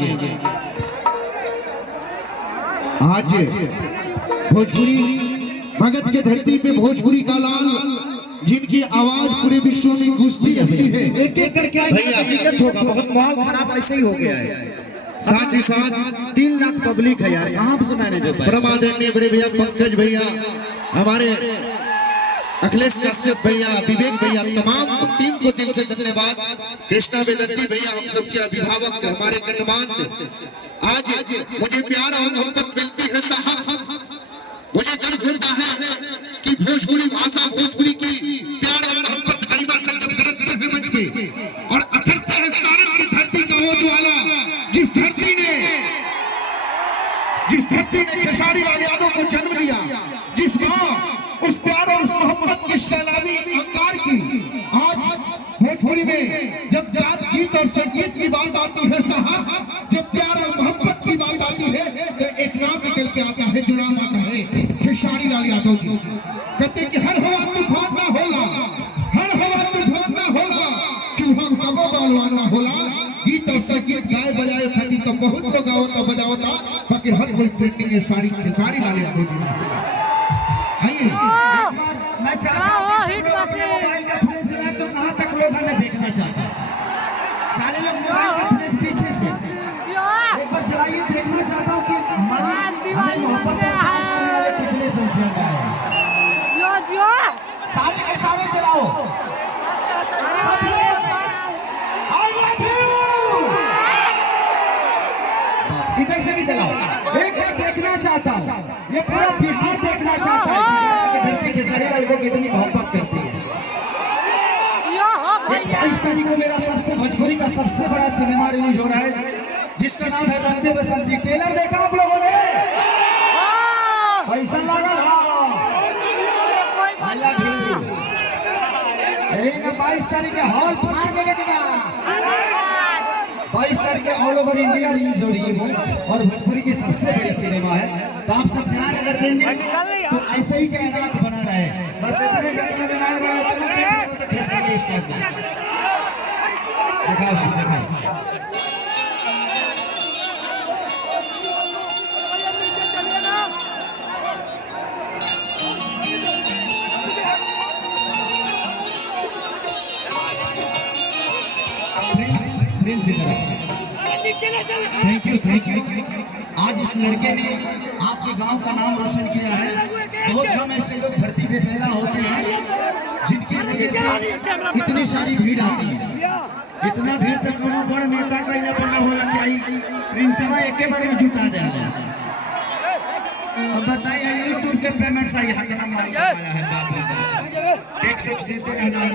आज भोजपुरी भगत के धरती पे भोजपुरी का लाल, जिनकी आवाज पूरे विश्व में गूंजती रहती है। एक एक करके भैया दिक्कत होगा, बहुत माहौल खराब ऐसे ही हो गया है। साथ ही साथ 3 लाख पब्लिक है यार, कहाँ से मैनेज हो पाएगा। परमादरणीय बड़े भैया पंकज भैया, हमारे अखिलेश कश्यप भैया, विवेक भैया, तमाम टीम को दिल से धन्यवाद। कृष्णा वेदंती भैया, हम सबके अभिभावक, हमारे गणमान्य। आज मुझे प्यार और मोहब्बत मिलती है साहब, मुझे गर्व होता है कि भोजपुरी भाषा, भोजपुरी की प्यार और मोहब्बत गरिमा संगत करते हैं मंच पे, और अखरता है सारण की धरती का वो ज्वाला, जिस धरती ने खेसारी लाल यादव को जन्म दिया, जिस माँ उस प्यार और उस मोहब्बत की सैलानी अंगार की। आज भोजपुरी में जब गीत और संगीत की बात आती है साहब, जब प्यार और मोहब्बत की बात आती है, तो एक नाम निकल के आता है, जो नाम आता है खेसारी लाल यादव जी। कहते कि हर हवा तूफान ना होला, हर हवा तूफान ना होला, चूहा कबो बालवान ना होला। गीत और संगीत गाए बजाए खाती तो बहुत लोग आवता बजावता, बाकी हर कोई ट्रेंडिंग में खेसारी लाल यादव जी। आइए मैं चाहता हूं मोबाइल का फ्लैश है तो कहां तक लोग हमें देखना चाहते हैं। सारे लोग मोबाइल का फ्लैश पीछे से एक बार चलाइए, देखना चाहता हूं कि हमें मोहब्बत और प्यार करने वाले कितने संख्या में हैं। सारे के सारे चलाओ, सब लोग आई लव यू, इधर से भी चलाओ। एक बार देखना चाहता हूं, ये पूरा बिहार देखना चाहता है कि धरती खेसारी लाल को कितनी मोहब्बत करती है। 22 तारीख को मेरा सबसे भोजपुरी का सबसे बड़ा सिनेमा रिलीज हो रहा है, जिसका नाम है रंग दे बसंती। ट्रेलर देखा आप लोगों ने? कैसा लगा? यही ना 22 तारीख के हॉल फाड़ देने के बाद 22 तारीख के ऑल ओवर इंडिया रिलीज हो रही है वो, और भोजपुरी की सबसे बड़ी सिनेमा है। तो आप सब ध्यान अगर देंगे तो ऐसे ही कायनात बना रहे। बस इतने जितना दिन आए बड़ा इतना देखने को तो खेसारी स्टेज पे देखा। Thank you. आज इस लड़के ने आपके गांव का नाम रोशन किया है। बहुत कम ऐसे लोग धरती पे पैदा होते हैं जिनकी वजह से इतनी सारी भीड़ आती है। इतना भीड़ तक कोनो बड़ नेता का यहाँ पर न होला कि प्रिंसिपल एक बार में जुटा दे। अब बताइए यूट्यूब के पेमेंट्स आई है, टैक्स देते रहना है।